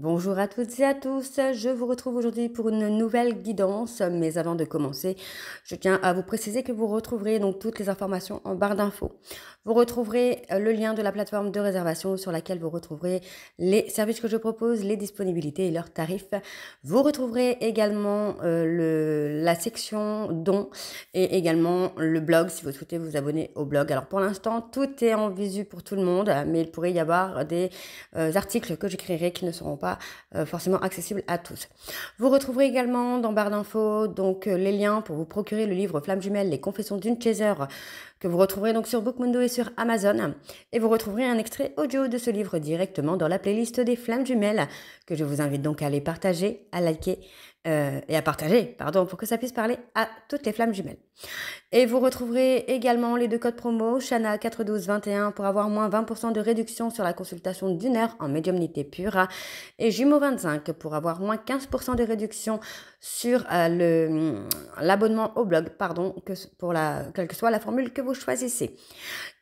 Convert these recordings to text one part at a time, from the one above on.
Bonjour à toutes et à tous, je vous retrouve aujourd'hui pour une nouvelle guidance, mais avant de commencer, je tiens à vous préciser que vous retrouverez donc toutes les informations en barre d'infos. Vous retrouverez le lien de la plateforme de réservation sur laquelle vous retrouverez les services que je propose, les disponibilités et leurs tarifs. Vous retrouverez également la section dons et également le blog si vous souhaitez vous abonner au blog. Alors pour l'instant, tout est en visu pour tout le monde, mais il pourrait y avoir des articles que j'écrirai qui ne seront pas forcément accessibles à tous. Vous retrouverez également dans barre d'infos donc les liens pour vous procurer le livre Flamme Jumelle, les confessions d'une chaser, que vous retrouverez donc sur Bookmundo et sur Amazon. Et vous retrouverez un extrait audio de ce livre directement dans la playlist des Flammes Jumelles, que je vous invite donc à aller partager, à liker et à partager, pardon, pour que ça puisse parler à toutes les Flammes Jumelles. Et vous retrouverez également les deux codes promo, Shana 41221 pour avoir moins 20% de réduction sur la consultation d'une heure en médiumnité pure et Jumeau 25 pour avoir moins 15% de réduction sur l'abonnement au blog, pardon, quelle que soit la formule que vous choisissez.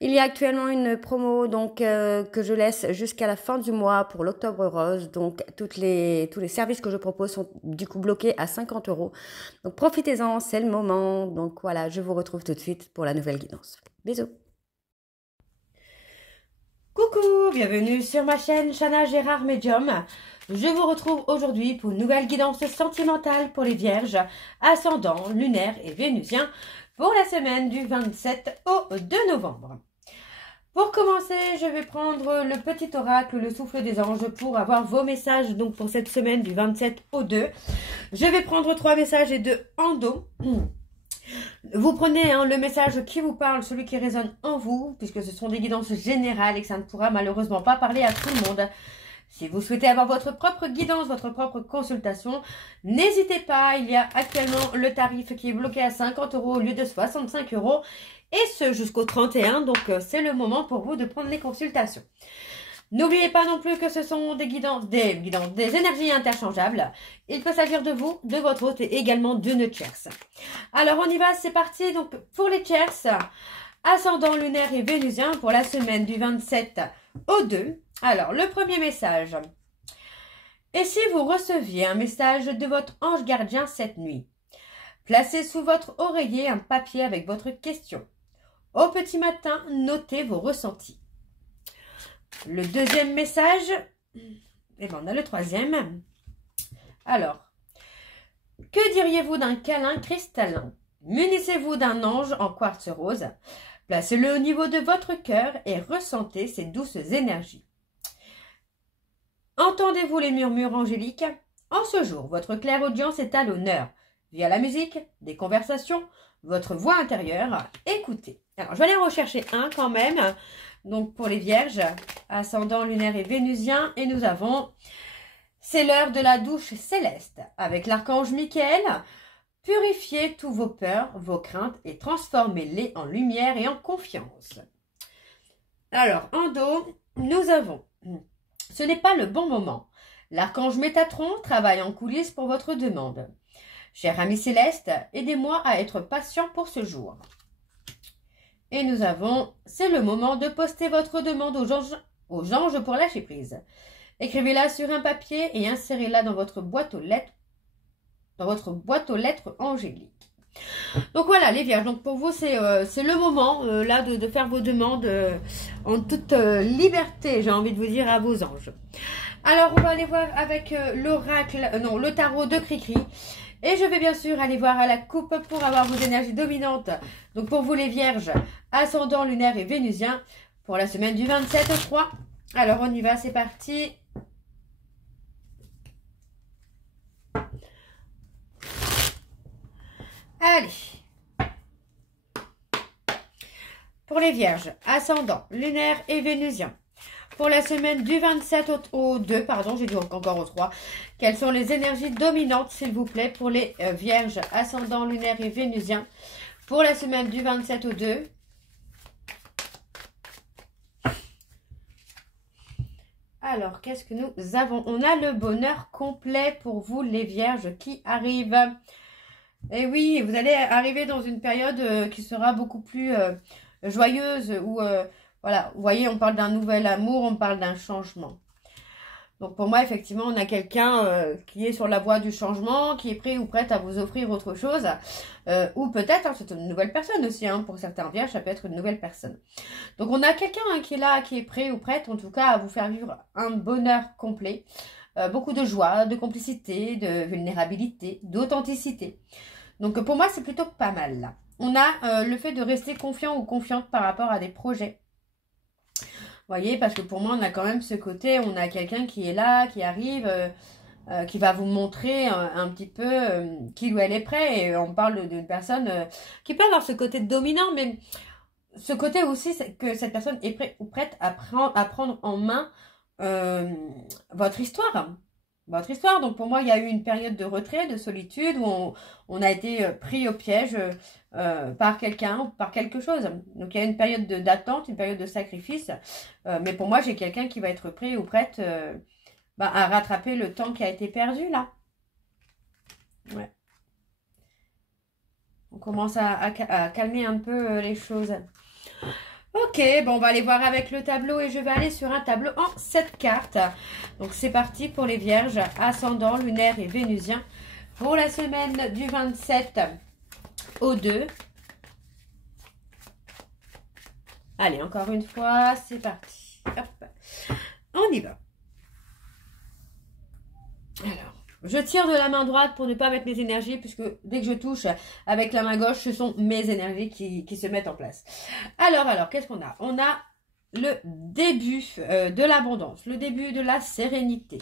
Il y a actuellement une promo donc que je laisse jusqu'à la fin du mois pour l'Octobre Rose. Donc tous les services que je propose sont du coup bloqués à 50 €. Donc profitez-en, c'est le moment. Donc voilà, je vous retrouve tout de suite pour la nouvelle guidance. Bisous. Coucou, bienvenue sur ma chaîne Shana Gérard Medium. Je vous retrouve aujourd'hui pour une nouvelle guidance sentimentale pour les vierges, ascendant, lunaire et vénusien pour la semaine du 27 au 2 novembre. Pour commencer, je vais prendre le petit oracle, le souffle des anges, pour avoir vos messages donc pour cette semaine du 27 au 2. Je vais prendre 3 messages et 2 en dos. Vous prenez le message qui vous parle, celui qui résonne en vous, puisque ce sont des guidances générales et que ça ne pourra malheureusement pas parler à tout le monde. Si vous souhaitez avoir votre propre guidance, votre propre consultation, n'hésitez pas. Il y a actuellement le tarif qui est bloqué à 50 € au lieu de 65 €. Et ce jusqu'au 31, donc c'est le moment pour vous de prendre les consultations. N'oubliez pas non plus que ce sont des énergies interchangeables. Il peut s'agir de vous, de votre hôte et également d'une tierce. Alors on y va, c'est parti. Donc pour les tierces, ascendant lunaire et vénusien pour la semaine du 27 au 2. Alors le premier message. Et si vous receviez un message de votre ange gardien cette nuit? Placez sous votre oreiller un papier avec votre question. Au petit matin, notez vos ressentis. Le deuxième message, et bien on a le troisième. Alors, que diriez-vous d'un câlin cristallin? Munissez-vous d'un ange en quartz rose. Placez-le au niveau de votre cœur et ressentez ces douces énergies. Entendez-vous les murmures angéliques? En ce jour, votre clairaudience est à l'honneur. Via la musique, des conversations, votre voix intérieure, écoutez. Alors, je vais aller en rechercher un quand même. Donc, pour les vierges, ascendant lunaire et vénusien. Et nous avons, c'est l'heure de la douche céleste. Avec l'archange Michael, purifiez tous vos peurs, vos craintes et transformez-les en lumière et en confiance. Alors, en dos, nous avons, ce n'est pas le bon moment. L'archange Métatron travaille en coulisses pour votre demande. Cher ami céleste, aidez-moi à être patient pour ce jour. Et nous avons, c'est le moment de poster votre demande aux anges pour lâcher prise. Écrivez-la sur un papier et insérez-la dans votre boîte aux lettres, angéliques. Donc voilà les vierges, donc pour vous c'est le moment là de faire vos demandes en toute liberté, j'ai envie de vous dire, à vos anges. Alors on va aller voir avec l'oracle, le tarot de Cricri. Et je vais bien sûr aller voir à la coupe pour avoir vos énergies dominantes. Donc pour vous les vierges, ascendant lunaire et vénusien, pour la semaine du 27 au 3. Alors on y va, c'est parti. Allez. Pour les vierges, ascendant lunaire et vénusien. Pour la semaine du 27 au 2, pardon, j'ai dit encore au 3. Quelles sont les énergies dominantes, s'il vous plaît, pour les vierges, ascendant, lunaire et vénusien, pour la semaine du 27 au 2. Alors, qu'est-ce que nous avons? On a le bonheur complet pour vous, les vierges, qui arrivent. Et oui, vous allez arriver dans une période qui sera beaucoup plus joyeuse, où... voilà, vous voyez, on parle d'un nouvel amour, on parle d'un changement. Donc pour moi, effectivement, on a quelqu'un qui est sur la voie du changement, qui est prêt ou prête à vous offrir autre chose. Ou peut-être, hein, c'est une nouvelle personne aussi, hein, pour certains vierges, ça peut être une nouvelle personne. Donc on a quelqu'un qui est là, qui est prêt ou prête, en tout cas, à vous faire vivre un bonheur complet. Beaucoup de joie, de complicité, de vulnérabilité, d'authenticité. Donc pour moi, c'est plutôt pas mal là. On a le fait de rester confiant ou confiante par rapport à des projets. Vous voyez, parce que pour moi, on a quand même ce côté, on a quelqu'un qui est là, qui arrive, qui va vous montrer un petit peu qui ou elle est prêt. Et on parle d'une personne qui peut avoir ce côté dominant, mais ce côté aussi, c'est que cette personne est prête ou prête à prendre en main votre histoire. Votre histoire. Donc pour moi, il y a eu une période de retrait, de solitude, où on a été pris au piège par quelqu'un ou par quelque chose. Donc il y a une période d'attente, une période de sacrifice. Mais pour moi, j'ai quelqu'un qui va être prêt ou prête à rattraper le temps qui a été perdu là. Ouais. On commence à calmer un peu les choses. Ok, bon, on va aller voir avec le tableau et je vais aller sur un tableau en 7 cartes. Donc, c'est parti pour les vierges, ascendant, lunaire et vénusien. Pour la semaine du 27 au 2. Allez, encore une fois, c'est parti. Hop, on y va. Alors, je tire de la main droite pour ne pas mettre mes énergies, puisque dès que je touche avec la main gauche, ce sont mes énergies qui se mettent en place. Alors, qu'est-ce qu'on a? On a le début de l'abondance, le début de la sérénité.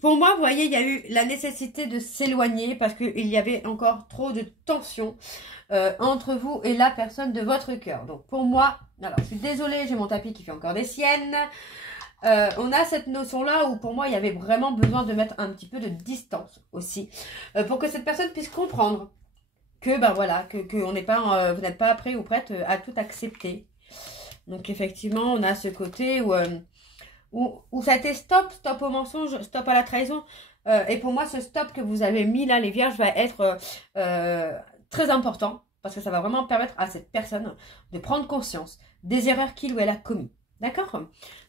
Pour moi, vous voyez, il y a eu la nécessité de s'éloigner parce qu'il y avait encore trop de tension entre vous et la personne de votre cœur. Donc, pour moi, alors, je suis désolée, j'ai mon tapis qui fait encore des siennes. On a cette notion-là où pour moi, il y avait vraiment besoin de mettre un petit peu de distance aussi pour que cette personne puisse comprendre que, ben voilà, que on n'est pas, vous n'êtes pas prêt ou prête à tout accepter. Donc, effectivement, on a ce côté où ça a été stop au mensonge, stop à la trahison. Et pour moi, ce stop que vous avez mis là, les vierges, va être très important parce que ça va vraiment permettre à cette personne de prendre conscience des erreurs qu'il ou elle a commises. D'accord?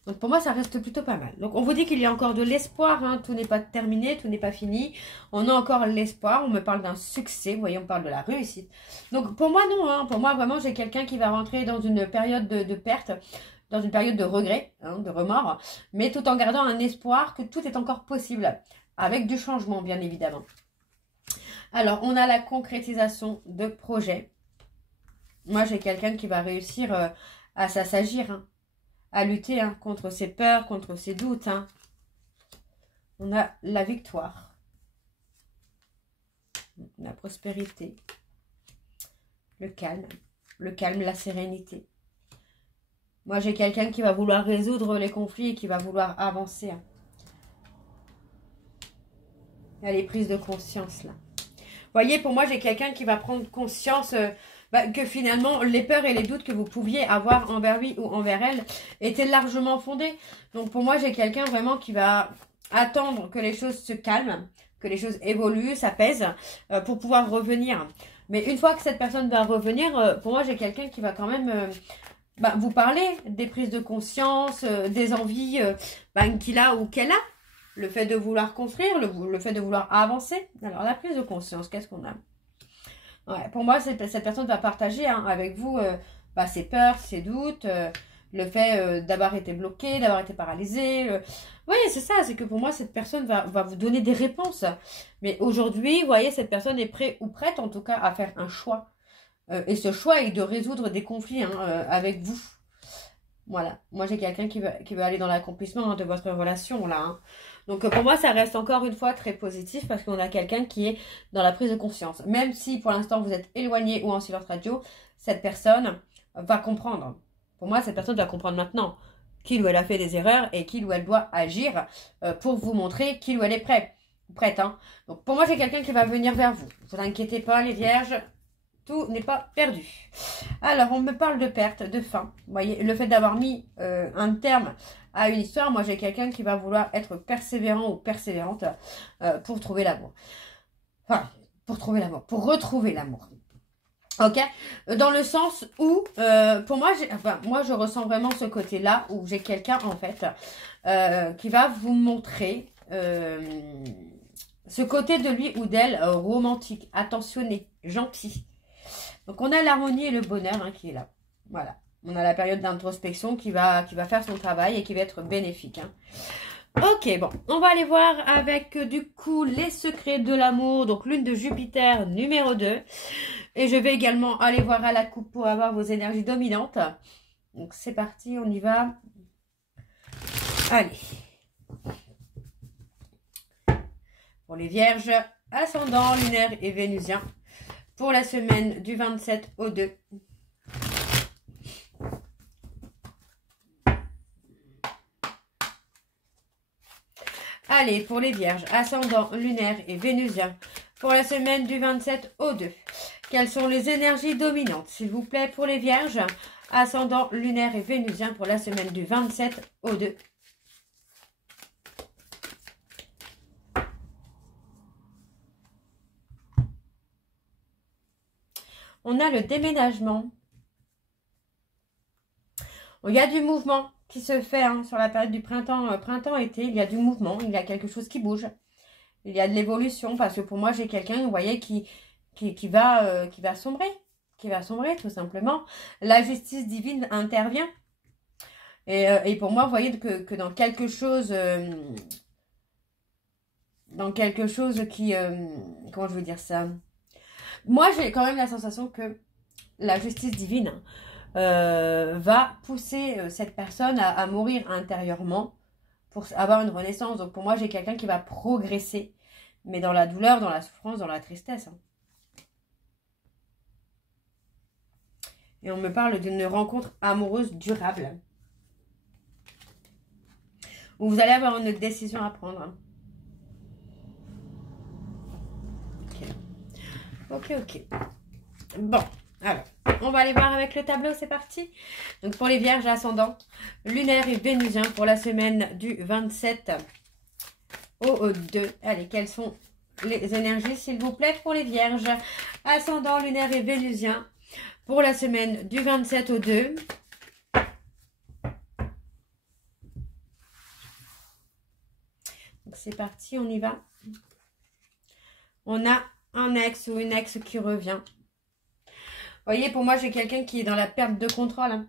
Donc pour moi, ça reste plutôt pas mal. Donc on vous dit qu'il y a encore de l'espoir, hein. Tout n'est pas terminé, tout n'est pas fini. On a encore l'espoir, on me parle d'un succès, vous voyez, on parle de la réussite. Donc pour moi, non, hein. Pour moi, vraiment, j'ai quelqu'un qui va rentrer dans une période de perte, dans une période de regret, hein, de remords, mais tout en gardant un espoir que tout est encore possible, avec du changement, bien évidemment. Alors, on a la concrétisation de projets. Moi, j'ai quelqu'un qui va réussir à s'assagir, hein, à lutter hein, contre ses peurs, contre ses doutes. Hein. On a la victoire, la prospérité, le calme, la sérénité. Moi, j'ai quelqu'un qui va vouloir résoudre les conflits et qui va vouloir avancer. Hein. Il y a les prises de conscience, là. Vous voyez, pour moi, j'ai quelqu'un qui va prendre conscience que finalement, les peurs et les doutes que vous pouviez avoir envers lui ou envers elle étaient largement fondés. Donc, pour moi, j'ai quelqu'un vraiment qui va attendre que les choses se calment, que les choses évoluent, s'apaisent, pour pouvoir revenir. Mais une fois que cette personne va revenir, pour moi, j'ai quelqu'un qui va quand même vous parler des prises de conscience, des envies qu'il a ou qu'elle a. Le fait de vouloir construire, le fait de vouloir avancer. Alors, la prise de conscience, qu'est-ce qu'on a? Ouais, pour moi, cette personne va partager hein, avec vous ses peurs, ses doutes, le fait d'avoir été bloqué, d'avoir été paralysé. Oui, c'est ça, c'est que pour moi, cette personne va vous donner des réponses. Mais aujourd'hui, vous voyez, cette personne est prête ou prête en tout cas à faire un choix. Et ce choix est de résoudre des conflits hein, avec vous. Voilà, moi j'ai quelqu'un qui va aller dans l'accomplissement hein, de votre relation là. Hein. Donc pour moi ça reste encore une fois très positif parce qu'on a quelqu'un qui est dans la prise de conscience. Même si pour l'instant vous êtes éloigné ou en silence radio, cette personne va comprendre. Pour moi cette personne va comprendre maintenant qu'il ou elle a fait des erreurs et qu'il ou elle doit agir pour vous montrer qu'il ou elle est prête. Hein. Donc pour moi j'ai quelqu'un qui va venir vers vous. Ne vous inquiétez pas les vierges. Tout n'est pas perdu. Alors, on me parle de perte, de fin. Vous voyez, le fait d'avoir mis un terme à une histoire, moi j'ai quelqu'un qui va vouloir être persévérant ou persévérante pour trouver l'amour. Enfin, pour trouver l'amour, pour retrouver l'amour. Ok, dans le sens où, pour moi, moi, je ressens vraiment ce côté-là où j'ai quelqu'un, en fait, qui va vous montrer ce côté de lui ou d'elle romantique, attentionné, gentil. Donc, on a l'harmonie et le bonheur qui est là. Voilà. On a la période d'introspection qui va faire son travail et qui va être bénéfique. Hein. Ok, bon, on va aller voir avec du coup les secrets de l'amour, donc lune de Jupiter numéro 2. Et je vais également aller voir à la coupe pour avoir vos énergies dominantes. Donc c'est parti, on y va. Allez. Pour les vierges, ascendant, lunaire et vénusien. Pour la semaine du 27 au 2. Allez, pour les vierges, ascendant, lunaire et vénusien, pour la semaine du 27 au 2. Quelles sont les énergies dominantes, s'il vous plaît, pour les vierges, ascendant, lunaire et vénusien, pour la semaine du 27 au 2. On a le déménagement. Il y a du mouvement qui se fait sur la période du printemps-été. Il y a du mouvement, il y a quelque chose qui bouge. Il y a de l'évolution parce que pour moi, j'ai quelqu'un, vous voyez, qui va sombrer. Qui va sombrer, tout simplement. La justice divine intervient. Et pour moi, vous voyez que dans quelque chose... qui... comment je veux dire ça? Moi, j'ai quand même la sensation que la justice divine va pousser cette personne à mourir intérieurement pour avoir une renaissance. Donc pour moi, j'ai quelqu'un qui va progresser, mais dans la douleur, dans la souffrance, dans la tristesse. Hein. Et on me parle d'une rencontre amoureuse durable. Où vous allez avoir une décision à prendre. Hein. Ok. Bon, alors, on va aller voir avec le tableau, c'est parti. Donc pour les vierges ascendants, lunaire et vénusien pour la semaine du 27 au 2. Allez, quelles sont les énergies, s'il vous plaît, pour les vierges ascendant, lunaire et vénusien pour la semaine du 27 au 2. Donc c'est parti, on y va. On a un ex ou une ex qui revient. Vous voyez, pour moi, j'ai quelqu'un qui est dans la perte de contrôle. Hein.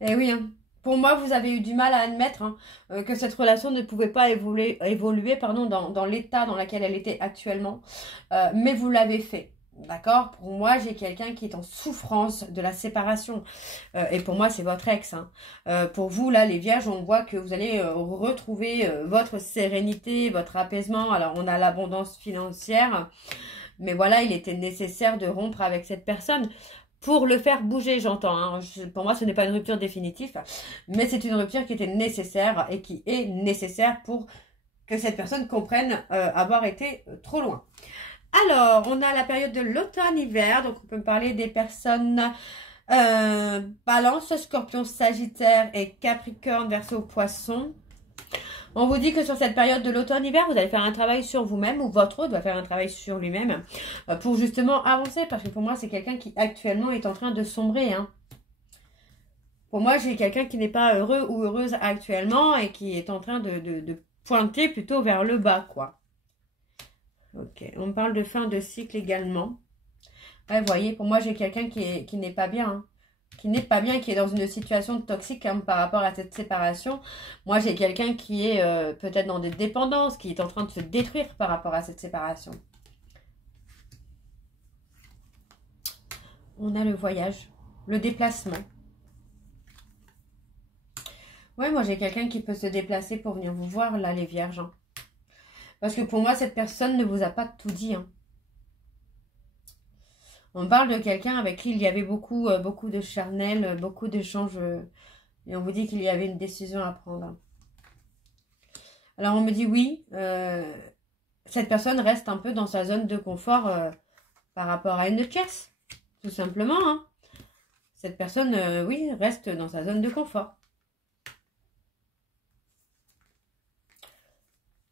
Et oui, hein. Pour moi, vous avez eu du mal à admettre que cette relation ne pouvait pas évoluer dans l'état dans lequel elle était actuellement. Mais vous l'avez fait. D'accord? Pour moi, j'ai quelqu'un qui est en souffrance de la séparation. Et pour moi, c'est votre ex. Hein. Pour vous, là, les vierges, on voit que vous allez retrouver votre sérénité, votre apaisement. Alors, on a l'abondance financière. Mais voilà, il était nécessaire de rompre avec cette personne pour le faire bouger, j'entends. Hein. Pour moi, ce n'est pas une rupture définitive, mais c'est une rupture qui était nécessaire et qui est nécessaire pour que cette personne comprenne avoir été trop loin. Alors, on a la période de l'automne-hiver, donc on peut parler des personnes Balance, Scorpion, Sagittaire et Capricorne, Verseau, Poisson. On vous dit que sur cette période de l'automne-hiver, vous allez faire un travail sur vous-même ou votre autre va faire un travail sur lui-même pour justement avancer. Parce que pour moi, c'est quelqu'un qui actuellement est en train de sombrer. Hein. Pour moi, j'ai quelqu'un qui n'est pas heureux ou heureuse actuellement et qui est en train de pointer plutôt vers le bas, quoi. Ok, on parle de fin de cycle également. Ouais, vous voyez, pour moi, j'ai quelqu'un qui n'est pas bien. Hein. Qui n'est pas bien, qui est dans une situation toxique par rapport à cette séparation. Moi, j'ai quelqu'un qui est peut-être dans des dépendances, qui est en train de se détruire par rapport à cette séparation. On a le voyage, le déplacement. Ouais, moi, j'ai quelqu'un qui peut se déplacer pour venir vous voir, là, les vierges. Hein. Parce que pour moi, cette personne ne vous a pas tout dit. Hein. On parle de quelqu'un avec qui il y avait beaucoup de charnel, beaucoup d'échanges. Et on vous dit qu'il y avait une décision à prendre. Alors, on me dit oui, cette personne reste un peu dans sa zone de confort par rapport à une tierce. Tout simplement. Hein. Cette personne, oui, reste dans sa zone de confort.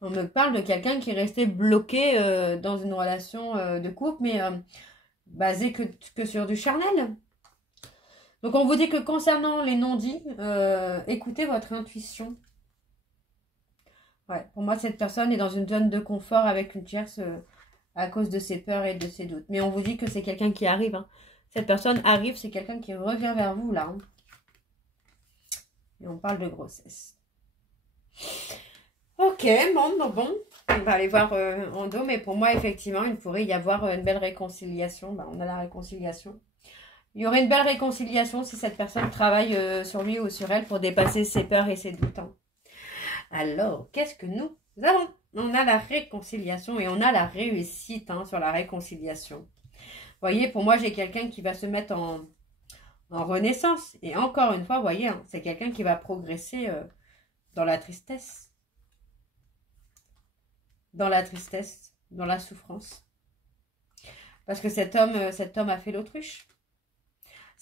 On me parle de quelqu'un qui est resté bloqué dans une relation de couple, mais basé que sur du charnel. Donc, on vous dit que concernant les non-dits, écoutez votre intuition. Ouais, pour moi, cette personne est dans une zone de confort avec une tierce à cause de ses peurs et de ses doutes. Mais on vous dit que c'est quelqu'un qui arrive. Hein. Cette personne arrive, c'est quelqu'un qui revient vers vous, là. Hein. Et on parle de grossesse. Ok, bon. On va aller voir en dos. Mais pour moi, effectivement, il pourrait y avoir une belle réconciliation. Bah, on a la réconciliation. Il y aurait une belle réconciliation si cette personne travaille sur lui ou sur elle pour dépasser ses peurs et ses doutes. Hein. Alors, qu'est-ce que nous avons? On a la réconciliation et on a la réussite hein, sur la réconciliation. Vous voyez, pour moi, j'ai quelqu'un qui va se mettre en renaissance. Et encore une fois, vous voyez, hein, c'est quelqu'un qui va progresser dans la tristesse. Dans la souffrance. Parce que cet homme a fait l'autruche.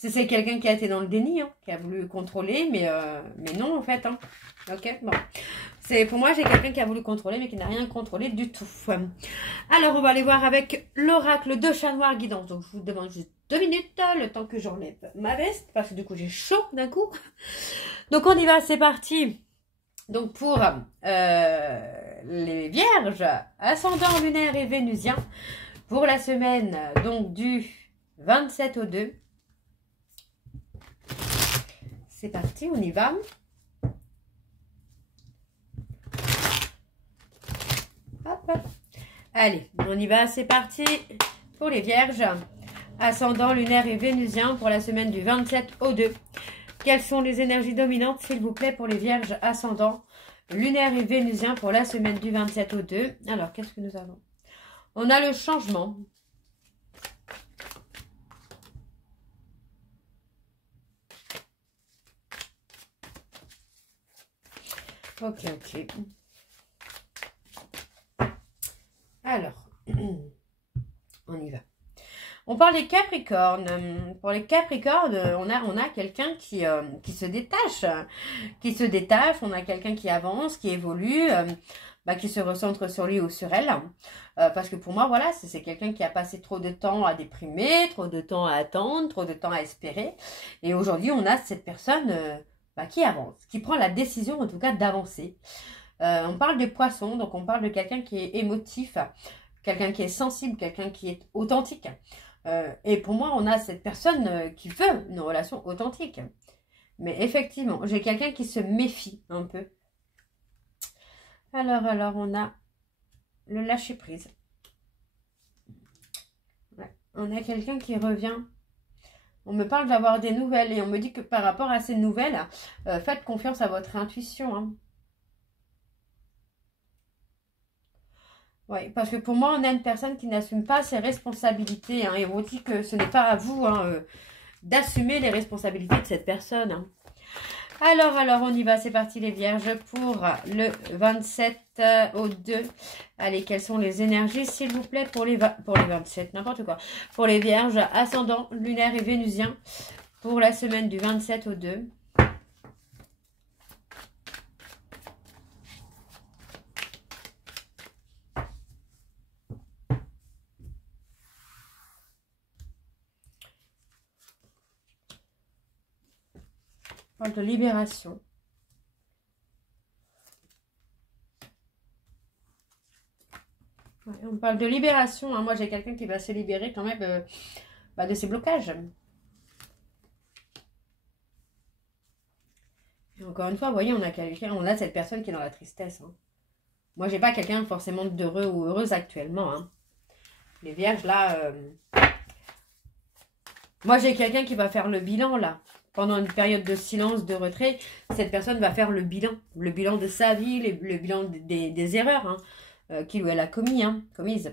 C'est quelqu'un qui a été dans le déni, hein, qui a voulu contrôler, mais non en fait. Hein. Ok, bon. Pour moi, j'ai quelqu'un qui a voulu contrôler, mais qui n'a rien contrôlé du tout. Alors, on va aller voir avec l'oracle de chat noir guidance. Donc, je vous demande juste 2 minutes, le temps que j'enlève ma veste, parce que du coup, j'ai chaud d'un coup. Donc, on y va, c'est parti. Donc, pour les vierges, ascendant lunaire et vénusien, pour la semaine donc du 27 au 2. C'est parti, on y va. Hop. Allez, on y va, c'est parti pour les vierges. Ascendant lunaire et vénusien pour la semaine du 27 au 2. Quelles sont les énergies dominantes, s'il vous plaît, pour les vierges ascendant lunaire et vénusien pour la semaine du 27 au 2. Alors, qu'est-ce que nous avons? On a le changement. Ok. Alors, on y va. On parle des Capricornes. Pour les Capricornes, on a quelqu'un qui se détache. On a quelqu'un qui avance, qui évolue, qui se recentre sur lui ou sur elle. Parce que pour moi, voilà, c'est quelqu'un qui a passé trop de temps à déprimer, trop de temps à attendre, trop de temps à espérer. Et aujourd'hui, on a cette personne qui avance, qui prend la décision en tout cas d'avancer. On parle des poissons, donc on parle de quelqu'un qui est émotif, quelqu'un qui est sensible, quelqu'un qui est authentique. Et pour moi, on a cette personne qui veut une relation authentique. Mais effectivement, j'ai quelqu'un qui se méfie un peu. Alors, on a le lâcher-prise. Ouais, on a quelqu'un qui revient. On me parle d'avoir des nouvelles et on me dit que par rapport à ces nouvelles, faites confiance à votre intuition. Hein. Oui, parce que pour moi, on a une personne qui n'assume pas ses responsabilités. Hein, et on dit que ce n'est pas à vous d'assumer les responsabilités de cette personne. Hein. Alors, on y va. C'est parti les vierges pour le 27 au 2. Allez, quelles sont les énergies, s'il vous plaît, pour les 27, n'importe quoi. Pour les vierges, ascendant, lunaire et vénusien, pour la semaine du 27 au 2. On parle de libération. Ouais, on parle de libération. Hein. Moi, j'ai quelqu'un qui va se libérer quand même de ses blocages. Et encore une fois, vous voyez, on a cette personne qui est dans la tristesse. Hein. Moi, j'ai pas quelqu'un forcément d'heureux ou heureuse actuellement. Hein. Les vierges, là... Moi, j'ai quelqu'un qui va faire le bilan, là. Pendant une période de silence, de retrait, cette personne va faire le bilan de sa vie, le bilan des erreurs hein, qu'il ou elle a commises.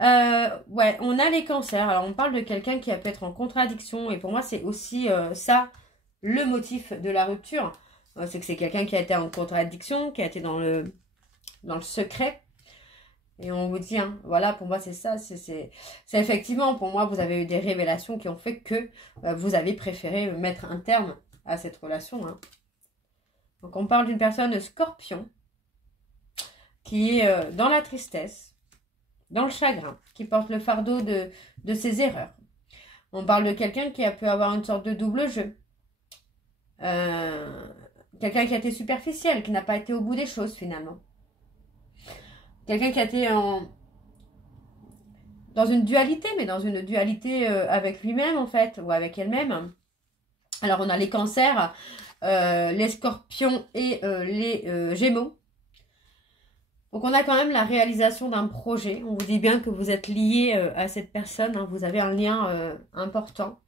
Ouais, on a les cancers. Alors, on parle de quelqu'un qui peut être en contradiction. Et pour moi, c'est aussi ça, le motif de la rupture. C'est que c'est quelqu'un qui a été en contradiction, qui a été dans le secret. Et on vous dit, hein, voilà, pour moi, c'est ça. C'est effectivement, pour moi, vous avez eu des révélations qui ont fait que vous avez préféré mettre un terme à cette relation. Hein. Donc, on parle d'une personne scorpion qui est dans la tristesse. dans le chagrin, qui porte le fardeau de ses erreurs. On parle de quelqu'un qui a pu avoir une sorte de double jeu. Quelqu'un qui a été superficiel, qui n'a pas été au bout des choses finalement. Quelqu'un qui a été dans une dualité, mais dans une dualité avec lui-même en fait, ou avec elle-même. Alors on a les cancers, les scorpions et les gémeaux. Donc on a quand même la réalisation d'un projet. On vous dit bien que vous êtes lié à cette personne, hein, vous avez un lien important.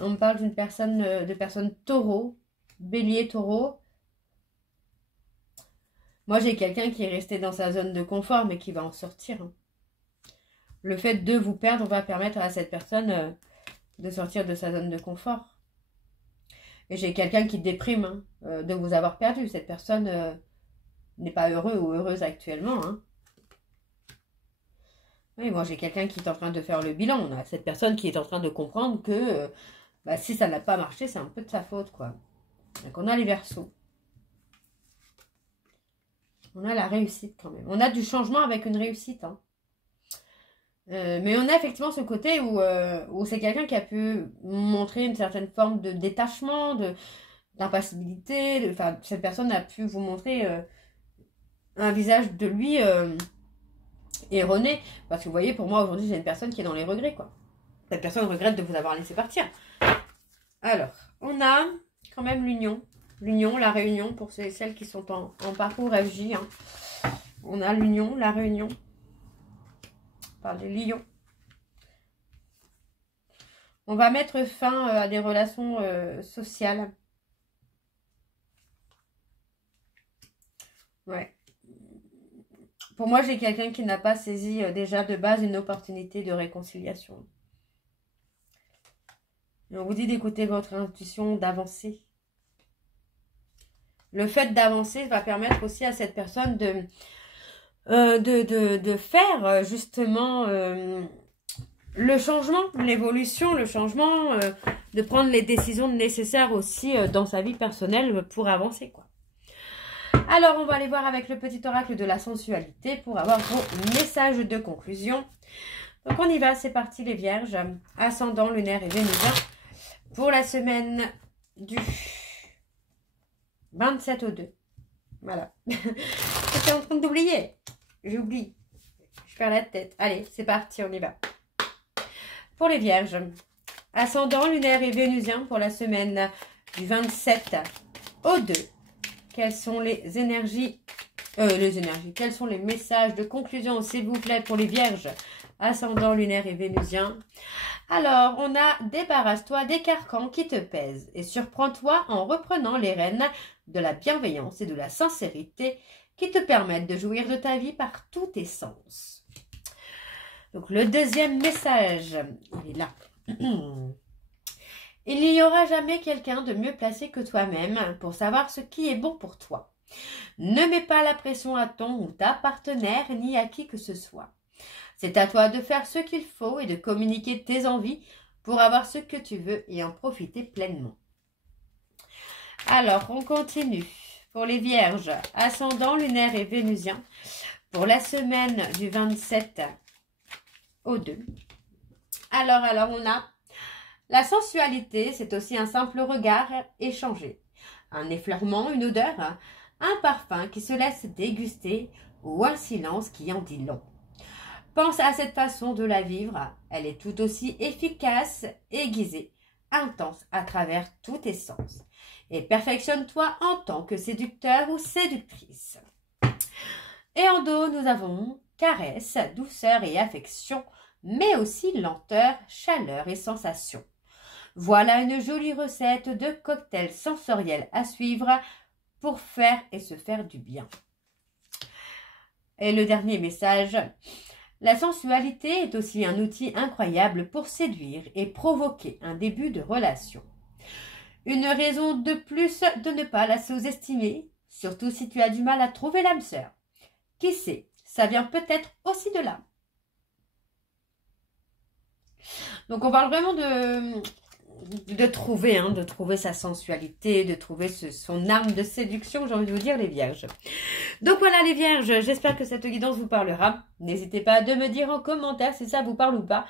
On me parle d'une personne, de personnes taureau, bélier, taureau. Moi j'ai quelqu'un qui est resté dans sa zone de confort mais qui va en sortir. Hein. Le fait de vous perdre va permettre à cette personne de sortir de sa zone de confort. Et j'ai quelqu'un qui déprime de vous avoir perdu. Cette personne n'est pas heureux ou heureuse actuellement. Hein. Oui, moi j'ai quelqu'un qui est en train de faire le bilan. On a cette personne qui est en train de comprendre que si ça n'a pas marché, c'est un peu de sa faute, quoi. Donc on a les Verseaux. On a la réussite quand même. On a du changement avec une réussite. Hein. Mais on a effectivement ce côté où c'est quelqu'un qui a pu montrer une certaine forme de détachement, d'impassibilité. Enfin, cette personne a pu vous montrer un visage de lui erroné. Parce que vous voyez, pour moi aujourd'hui, j'ai une personne qui est dans les regrets, quoi. Cette personne regrette de vous avoir laissé partir. Alors, on a quand même l'union. L'union, la réunion pour ceux et celles qui sont en parcours FJ. Hein. On a l'union, la réunion. On parle des lions. On va mettre fin à des relations sociales. Ouais. Pour moi, j'ai quelqu'un qui n'a pas saisi déjà de base une opportunité de réconciliation. Et on vous dit d'écouter votre intuition, d'avancer. Le fait d'avancer va permettre aussi à cette personne de faire justement le changement, l'évolution, le changement, de prendre les décisions nécessaires aussi dans sa vie personnelle pour avancer, quoi. Alors, on va aller voir avec le petit oracle de la sensualité pour avoir vos messages de conclusion. Donc, on y va, c'est parti les vierges, ascendant, lunaire et vénusien, pour la semaine du 27 au 2. Voilà. J'étais en train d'oublier. J'oublie. Je perds la tête. Allez, c'est parti, on y va. Pour les vierges, ascendant, lunaire et vénusien pour la semaine du 27 au 2. Quelles sont les énergies, quels sont les messages de conclusion, s'il vous plaît, pour les vierges, ascendant, lunaire et vénusien? Alors, on a débarrasse-toi des carcans qui te pèsent et surprends-toi en reprenant les rênes de la bienveillance et de la sincérité qui te permettent de jouir de ta vie par tous tes sens. Donc, le deuxième message, il est là. Il n'y aura jamais quelqu'un de mieux placé que toi-même pour savoir ce qui est bon pour toi. Ne mets pas la pression à ton ou ta partenaire ni à qui que ce soit. C'est à toi de faire ce qu'il faut et de communiquer tes envies pour avoir ce que tu veux et en profiter pleinement. Alors, on continue. Pour les vierges, ascendant, lunaire et vénusien, pour la semaine du 27 au 2. Alors, on a la sensualité, c'est aussi un simple regard échangé, un effleurement, une odeur, un parfum qui se laisse déguster ou un silence qui en dit long. Pense à cette façon de la vivre, elle est tout aussi efficace, aiguisée, intense à travers tous tes sens. Et perfectionne-toi en tant que séducteur ou séductrice. Et en dos, nous avons caresse, douceur et affection, mais aussi lenteur, chaleur et sensation. Voilà une jolie recette de cocktail sensoriel à suivre pour faire et se faire du bien. Et le dernier message, la sensualité est aussi un outil incroyable pour séduire et provoquer un début de relation. Une raison de plus de ne pas la sous-estimer, surtout si tu as du mal à trouver l'âme sœur. Qui sait, ça vient peut-être aussi de là. Donc on parle vraiment de trouver sa sensualité, de trouver son arme de séduction, j'ai envie de vous dire, les vierges. Donc voilà les vierges, j'espère que cette guidance vous parlera. N'hésitez pas de me dire en commentaire si ça vous parle ou pas.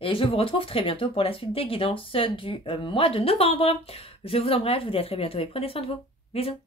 Et je vous retrouve très bientôt pour la suite des guidances du mois de novembre. Je vous embrasse, je vous dis à très bientôt et prenez soin de vous. Bisous.